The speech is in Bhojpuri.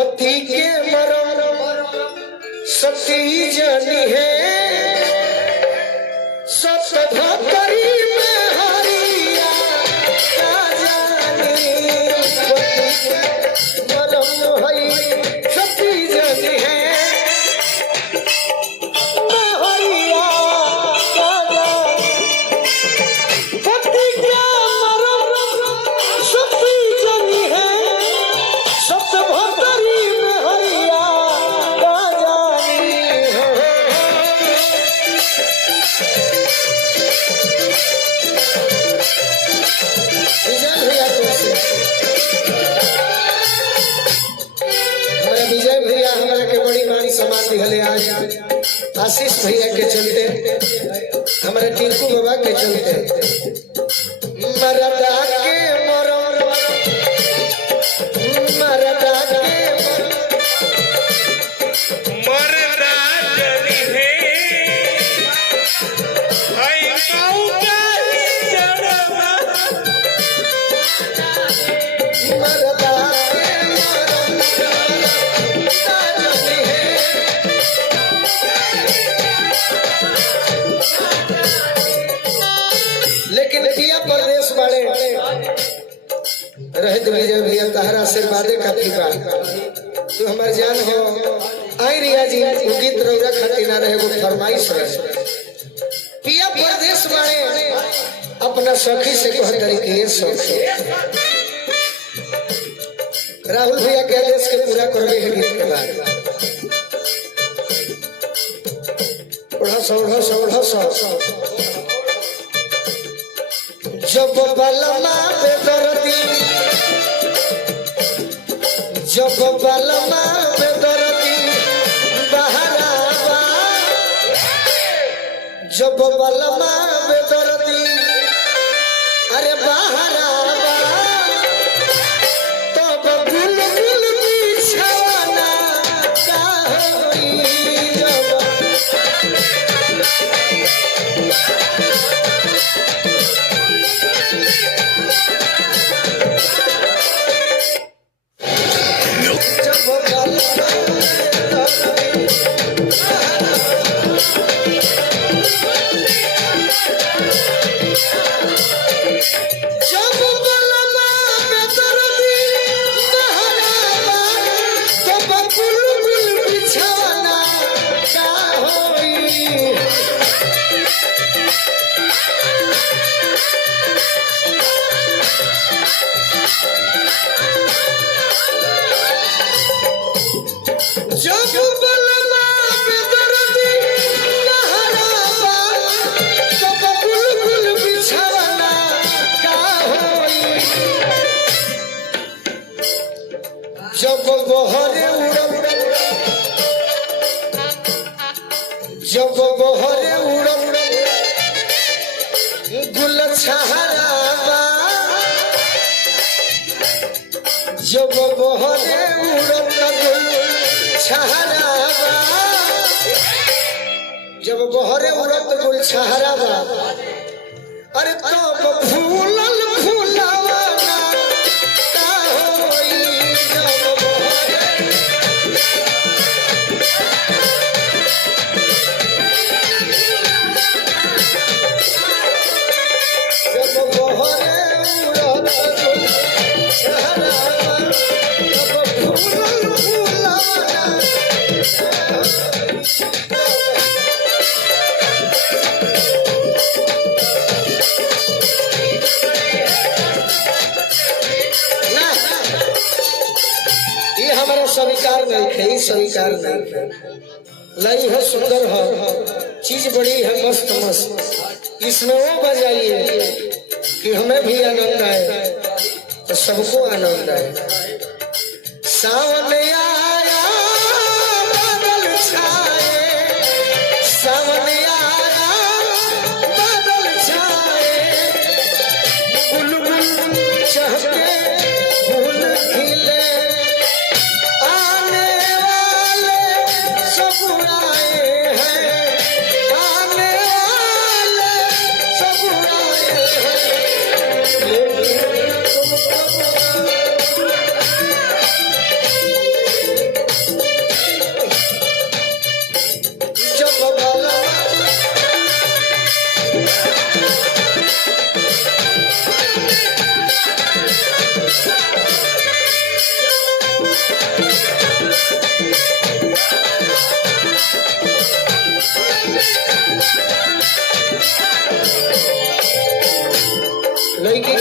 पति के मरम सती जानी है सतभतरी में हरिया का जानी पति के मरम हई सती जानी है आज आशीष भैया के चलते हमारे टिंकू बाबा के चलते मरदा के मरम मरदा के मरदा जनी है हाय कौका जड़वा मरदा लेकिन पिया परदेश वाले रहत विजय भैया तहरा आशीर्वादे काफी बा तू हमार जान हो आई रिया जी गीत रौरा खातिर ना रहे वो फरमाइश रहे पिया परदेश वाले अपना सखी से कह तरीके सखी राहुल भैया के आदेश के पूरा करवे है गीत के बाद ओढ़ा सा जब बलमा बेदर्दी जब बलमा बेदर्दी बहरावा जब बलमा बेदर्दी अरे बहरावा तब बुलबुल बिछवाना का होई जब जब बहरे उड़ब जब बहरे उड़ब गुल छहरावा जब बहरे उड़ब गुल छहरावा जब बहरे उड़ब गुल छहरावा अरे तब फूलल फूलावा स्वीकार नहीं है स्वीकार नहीं लई है सुंदर है चीज बड़ी है मस्त मस्त इसमें वो बजाइए कि हमें भी आनंद आए तो सबको आनंद आए सावन आया बादल छाए सावन आया बादल छाए बुलबुल चहके फूल खिले लड़की